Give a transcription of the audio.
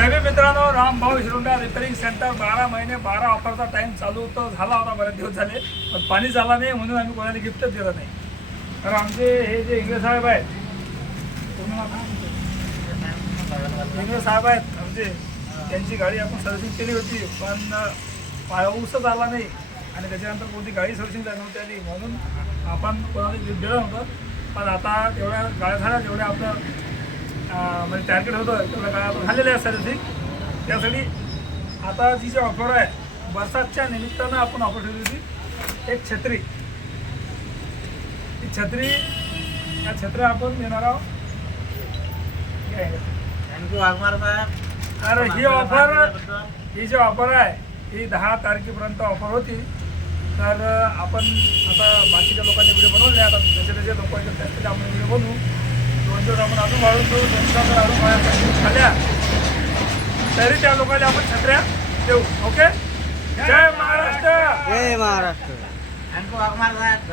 जय मित्रांनो, Rambhau Hero Honda repairing centre 12 महिने 12 ऑफरचा टाइम चालू होता झाला होता, बरेच दिवस झाले, पण पाणी झाला नाही म्हणून आम्ही कोणाला गिफ्टच दिलं नाही. तर आमचे हे जे इंग्रज साहेब आहेत, इंग्रज साहेब आहेत आमचे, त्यांची गाडी आपण सर्व्हिसिंग केली होती, पण पाऊसच आला नाही आणि त्याच्यानंतर कोणती गाडी सर्व्हिसिंग नव्हती आली म्हणून आपण कोणाला गिफ्ट दिलं नव्हतं. पण आता तेवढ्या गाड्या झाल्या, जेवढ्या आपलं म्हणजे टार्गेट होतं तेवढ्या गाड्या आपण झालेल्या आहे सर्व्हिसिंग. त्यासाठी आता जी ऑफर आहे, बरसातच्या निमित्तानं आपण ऑफर ठेवली होती एक छत्री. ही छत्री, या छत्र्या आपण देणार आहोत. तर ही जी ऑफर आहे ही 10 तारखेपर्यंत ऑफर होती. तर आपण आता बाकीच्या लोकांचे व्हिडिओ बनवले, आता जसे जसे लोक येतात त्यासाठी आपण व्हिडिओ बनवू. 2 दिवस आपण अजून वाढून देऊ, 2 दिवस अजून वाढायला झाल्या तरी त्या लोकांना आपण छत्र्या देऊ. ओके. जय महाराष्ट्र. जय महाराष्ट्र.